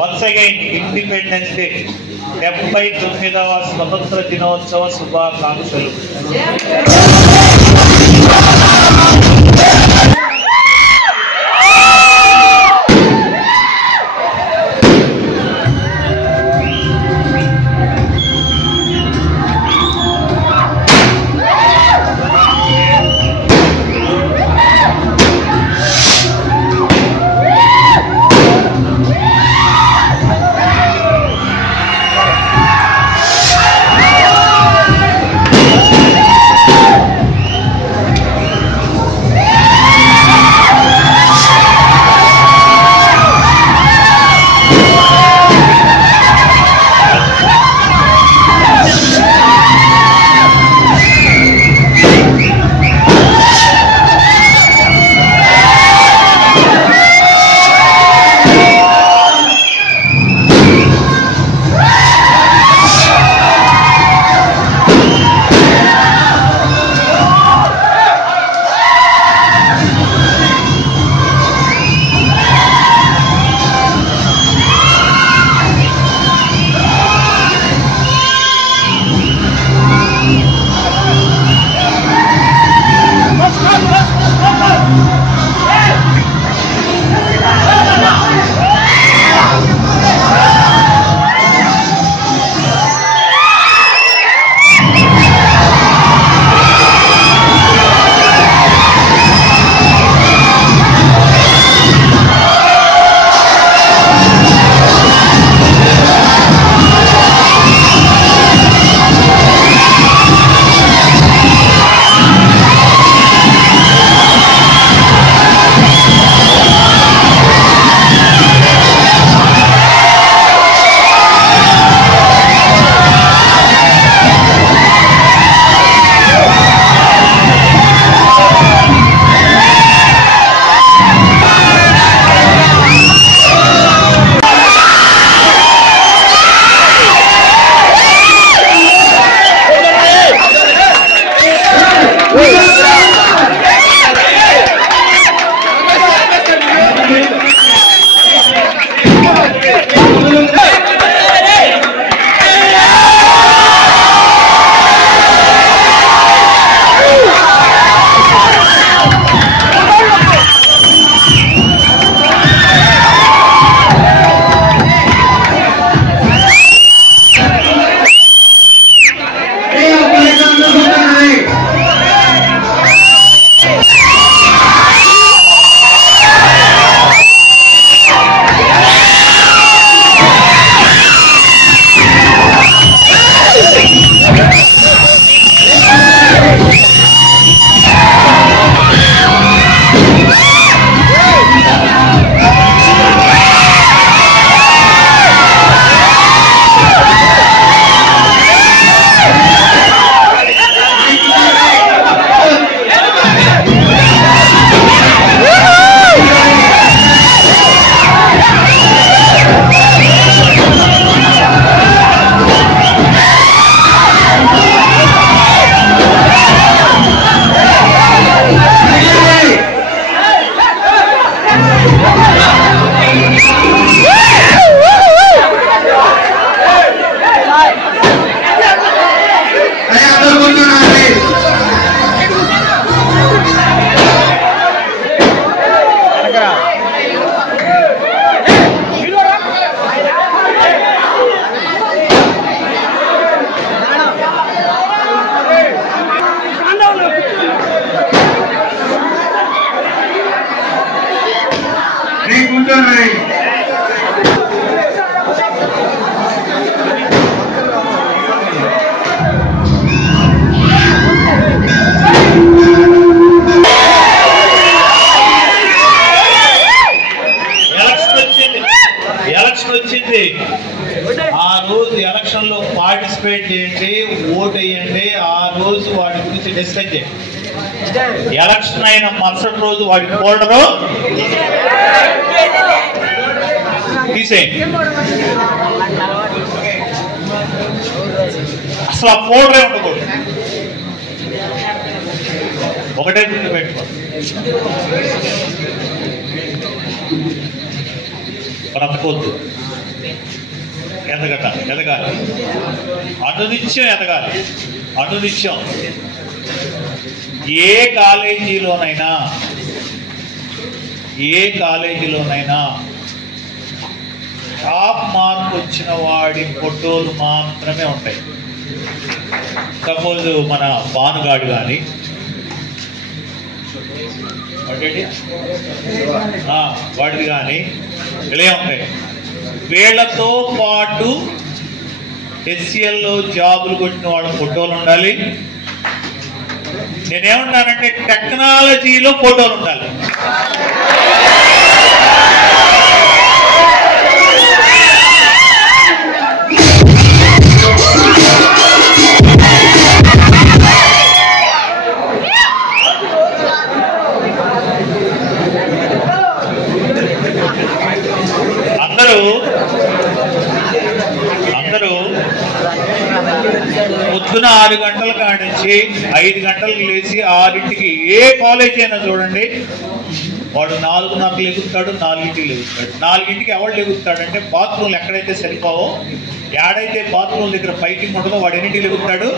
Once again Independence Day 79వ స్వతంత్ర దినోత్సవ శుభాకాంక్షలు. ఆ రోజు ఎలక్షన్ లో పార్టిసిపేట్ చేయండి, ఓట్ వేయండి. ఆ రోజు వాటి గురించి డిస్కస్ చేయండి. ఎలక్షన్ అయిన మరుసటి రోజు వాటి ఫోల్డరు తీసేయండి. అసలు ఆ ఫోల్డరే ఉండకూడదు. ఒకటే గుర్తు పెట్టుకోండి, బ్రతకొద్దు. ఎదగాలి, అనునిత్యం ఎదగాలి. అనునిత్యం ఏ కాలేజీలోనైనా టాప్ మార్క్ వచ్చిన వాడి ఫోటోలు మాత్రమే ఉంటాయి. సపోజ్ మన భానుగాడు కానీ వాడిది కానీ ఇలా ఉంటాయి. వీళ్ళతో పాటు HCLలో జాబులు కొట్టిన వాళ్ళ ఫోటోలు ఉండాలి. నేనేమంటానంటే టెక్నాలజీలో ఫోటోలు ఉండాలి. అందరూ పొద్దున 6 గంటల కానించి 5 గంటలకు లేచి 6ంటికి ఏ కాలేజ్ అయినా చూడండి, వాడు 4:30 లెగుస్తాడు, 4ంటికి లెగుస్తాడు. 4ంటికి ఎవడు లెగుస్తాడంటే బాత్రూమ్లు ఎక్కడైతే సరిపోవో, ఏడైతే బాత్రూమ్ దగ్గర ఫైటింగ్ ఉంటుందో వాడు ఎన్నింటికి లెగుస్తాడు?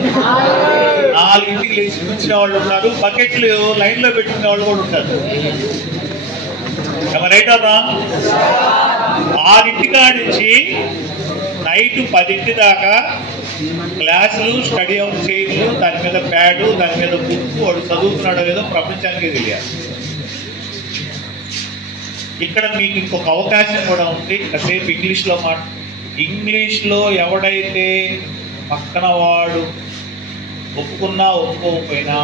4ంటికి లేచి కూర్చునే వాళ్ళు ఉన్నారు. బకెట్లు లైన్లో పెట్టుకునే వాళ్ళు కూడా ఉంటారు. రైట్ అన్నా? 6ంటి కానించి నైట్ 10ంటి దాకా క్లాసులు, స్టడీ అవుట్ చేయలు, దాని మీద ప్యాడు, దాని మీద బుక్, వాడు చదువుతున్నాడో లేదో ప్రపంచానికి తెలియాలి. ఇక్కడ మీకు ఇంకొక అవకాశం కూడా ఉంది. కాసేపు ఇంగ్లీష్లో ఎవడైతే పక్కన వాడు ఒప్పుకున్నా ఒప్పుకోకపోయినా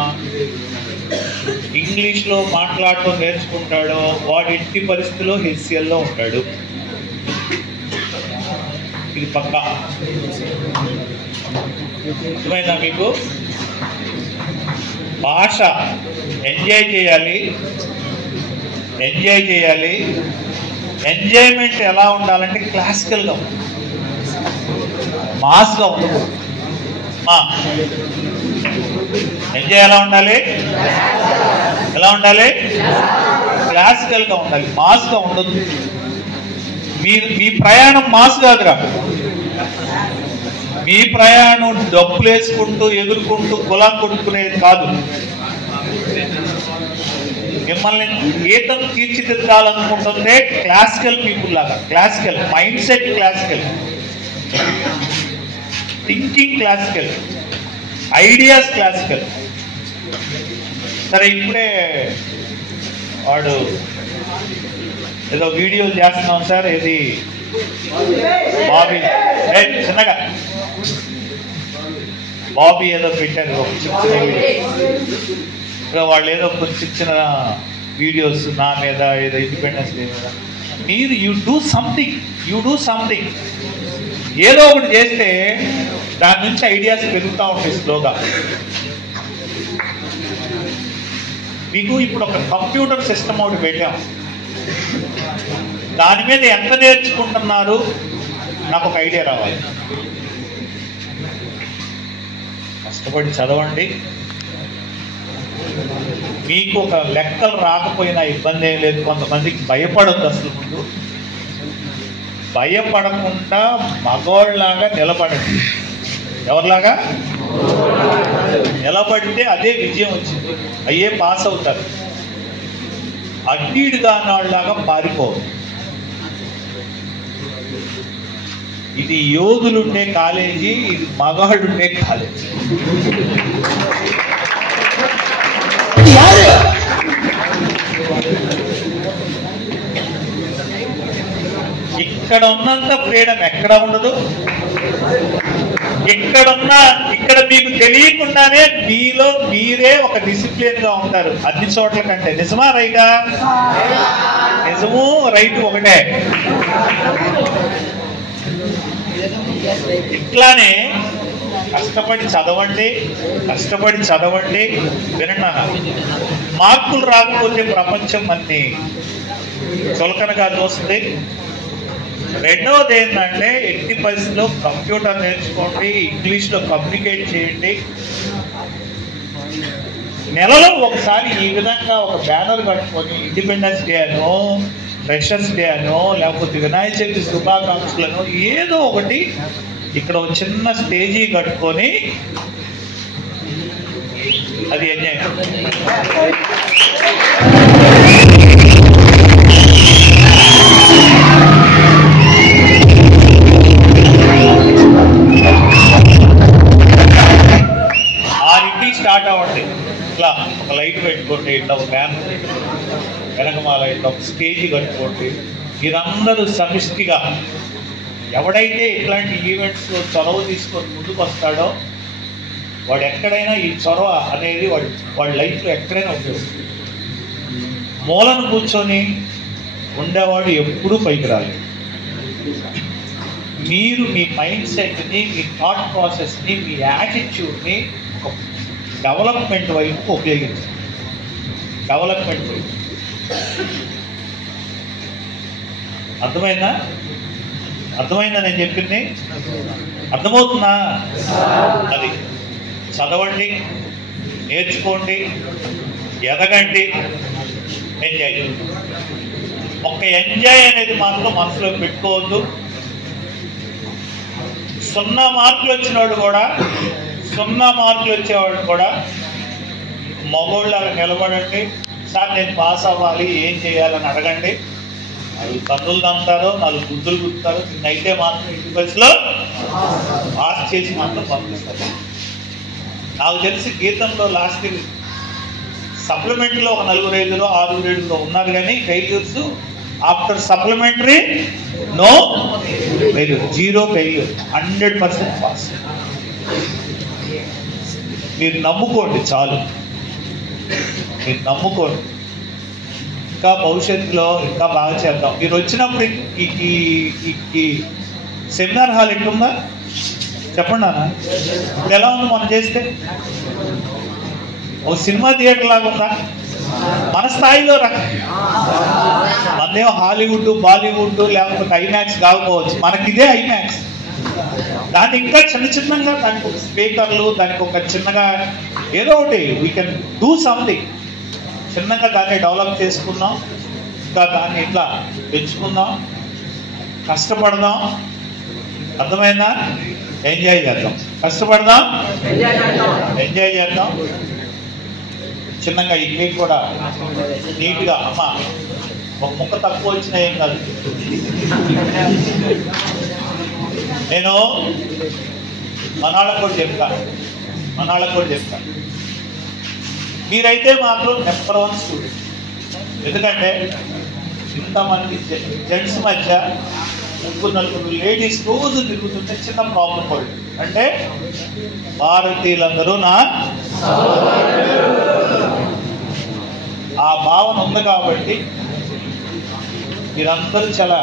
ఇంగ్లీష్లో మాట్లాడటం నేర్చుకుంటాడో వాడు ఎట్టి పరిస్థితిలో HCLలో ఉంటాడు. ఇది పక్కా. అర్థమైందా మీకు? భాష ఎంజాయ్ చేయాలి. ఎంజాయ్మెంట్ ఎలా ఉండాలంటే క్లాసికల్గా ఉంటుంది, మాస్గా ఉండదు. ఎంజాయ్ ఎలా ఉండాలి? క్లాసికల్గా ఉండాలి, మాస్గా ఉండదు. మీ ప్రయాణం మాస్ కాదురా. మీ ప్రయాణం డబ్బులు వేసుకుంటూ ఎగురుకుంటూ కులం కొట్టుకునేది కాదు. మిమ్మల్ని గీతం తీర్చిదిద్దాలనుకుంటుందే క్లాసికల్ పీపుల్ లాగా. Classical mind set, classical thinking, classical ideas, classical. సరే, ఇప్పుడే వాడు ఏదో వీడియోలు చేస్తున్నాం సార్, ఏది బాబీ చిన్నగా బాబీ ఏదో పెట్టారు, ఒక చిన్న వాళ్ళు ఏదో కొంచెం చిన్న వీడియోస్ నా మీద, ఏదో ఇండిపెండెన్స్ డే మీద. మీరు యూ డూ సంథింగ్, ఏదో ఒకటి చేస్తే దాని నుంచి ఐడియాస్ పెరుగుతూ ఉంటాయి స్లోగా. మీకు ఇప్పుడు ఒక కంప్యూటర్ సిస్టమ్ ఒకటి పెట్టాం, దాని మీద ఎంత నేర్చుకుంటున్నారు నాకు ఒక ఐడియా రావాలి. కష్టపడి చదవండి. మీకు ఒక లెక్కలు రాకపోయినా ఇబ్బంది ఏం లేదు. కొంతమందికి భయపడద్దు. అసలు ముందు భయపడకుండా మగవాళ్ళలాగా నిలబడండి. ఎవరిలాగా నిలబడితే అదే విజయం వచ్చింది, అయ్యే పాస్ అవుతారు. అడ్డీడుగా వాళ్ళలాగా పారిపోవు. ఇది యోధులుండే కాలేజీ, ఇది మగాళ్ళుండే కాలేజీ. ఇక్కడ ఉన్నంత ఫ్రీడమ్ ఎక్కడ ఉండదు. ఇక్కడ మీకు తెలియకుండానే మీలో మీరే ఒక డిసిప్లిన్ గా ఉంటారు అన్ని చోట్ల కంటే. నిజమా రైటా? నిజము రైట్ ఒకటే. ఇట్లానే కష్టపడి చదవండి. వినన్నా, మార్కులు రాకపోతే ప్రపంచం అన్ని చులకనగా చూస్తుంది. రెండవది ఏంటంటే ఎట్టి పరిస్థితిలో కంప్యూటర్ నేర్చుకోండి, ఇంగ్లీష్లో కమ్యూనికేట్ చేయండి. నెలలో ఒకసారి ఈ విధంగా ఒక బ్యానర్ కట్టుకొని ఇండిపెండెన్స్ డే అనో, ఫ్రెషర్స్ డే అనో లేకపోతే వినాయక చవితి శుభాకాంక్షలను ఏదో ఒకటి ఇక్కడ ఒక చిన్న స్టేజీ కట్టుకొని అది ఎంజాయ్. స్టార్ట్ అవ్వండి, ఇట్లా ఒక లైట్ పెట్టుకోండి, ఇట్లా ఒక బ్యాన్ వెనకమాల ఇట్లా ఒక స్టేజ్ కట్టుకోండి. మీరందరూ సమిష్టిగా ఎవడైతే ఇట్లాంటి ఈవెంట్స్లో చొరవ తీసుకొని ముందుకు వస్తాడో వాడు ఎక్కడైనా ఈ చొరవ అనేది వాడి లైఫ్లో ఎక్కడైనా ఉపయోగిస్తుంది. మూలను కూర్చొని ఉండేవాడు ఎప్పుడూ పైకి రాలేదు. మీరు మీ మైండ్ సెట్ని, మీ థాట్ ప్రాసెస్ని, మీ యాటిట్యూడ్ని ఒక డెవలప్మెంట్ వైపు ఉపయోగించండి. డెవలప్మెంట్ వైపు అర్థమైందా? అర్థమైందా నేను చెప్పింది? అర్థమవుతుందా? అది చదవండి, నేర్చుకోండి, ఎదగండి, ఎంజాయ్. ఒక ఎంజాయ్ అనేది మాత్రం మనసులో పెట్టుకోవద్దు. 0 మార్కులు వచ్చినవాడు కూడా, 0 మార్కులు వచ్చేవాడు కూడా మగోళ్ళగా నిలబడండి. సార్ నేను పాస్ అవ్వాలి, ఏం చేయాలని అడగండి. 4 కన్నులు తంతారో 4 గుద్దులు గుర్తారో, అయితే మాత్రం ఇంటి బస్సులో పాస్ చేసి మాత్రం పంపిస్తారు. నాకు తెలిసి గీతంలో లాస్ట్ సప్లిమెంటరీలో ఒక 4-5 6 ఉన్నారు, కానీ failures after supplementary no failure, 0 failure, 100% pass. మీరు నమ్ముకోండి, చాలు, మీరు నమ్ముకోండి. ఇంకా భవిష్యత్తులో ఇంకా బాగా చేద్దాం. మీరు వచ్చినప్పుడు ఈ సెమినార్ హాల్ ఎట్లుందా చెప్పండి అన్న. ఇప్పుడు ఎలా ఉంది మనం చేస్తే? ఒక సినిమా థియేటర్ లాగా ఉందా? మన స్థాయిలో మనదేమో హాలీవుడ్, బాలీవుడ్ లేకపోతే ఐమాక్స్ కాకపోవచ్చు, మనకి ఇదే ఐమాక్స్. దాన్ని ఇంకా చిన్నగా దానికి ఒక స్పీకర్లు, దానికి ఒక చిన్నగా ఏదో ఒకటి వీ కెన్ డూ సంథింగ్. చిన్నగా దాన్ని డెవలప్ చేసుకుందాం, ఇంకా దాన్ని ఇట్లా పెంచుకుందాం, కష్టపడదాం. అర్థమైందా? ఎంజాయ్ చేద్దాం, కష్టపడదాం, ఎంజాయ్ చేద్దాం. చిన్నగా ఈ కేక్ కూడా నీట్గా, అమ్మ ఒక ముక్క తక్కువ వచ్చినా ఏం కాదు. నేను మనాళ్ళకు కూడా చెప్తాను, మీరైతే మాత్రం నెంబర్ 1 స్టూడెంట్. ఎందుకంటే ఇంతమంది జెంట్స్ మధ్య 3-4 లేడీస్ రోజు తిరుగుతుంటే చిన్న ప్రాబ్లం పడుతుంది. అంటే భారతీయులందరూ నా ఆ భావన ఉంది. కాబట్టి మీరందరూ చాలా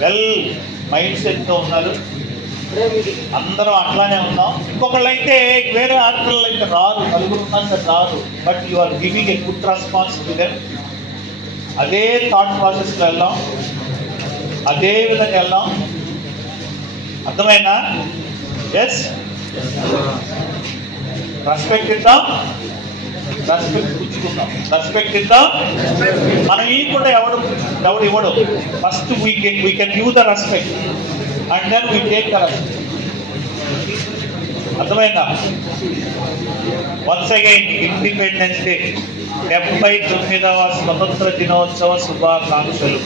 వెల్ మైండ్ సెట్తో ఉన్నారు. అందరం అట్లానే ఉన్నాం. ఇంకొకళ్ళు అయితే వేరే ఆడపిల్లలు అయితే రారు, 4 ఉన్నా రారు. But you are giving a good response to them. అదే థాట్ ప్రాసెస్లో వెళ్దాం, అదే విధంగా వెళ్దాం. అర్థమైనా? ఎస్, రెస్పెక్ట్ ఇద్దాం, రెస్పెక్ట్ పుచ్చుకుందాం, రెస్పెక్ట్ ఇద్దాం. మనం ఇవ్వకుండా ఎవడు ఇవ్వడు. First we can give the respect and then we take the respect. అర్థమైందా? వన్స్ అగైన్ ఇండిపెండెన్స్ డే 79వ స్వతంత్ర దినోత్సవ శుభాకాంక్షలు.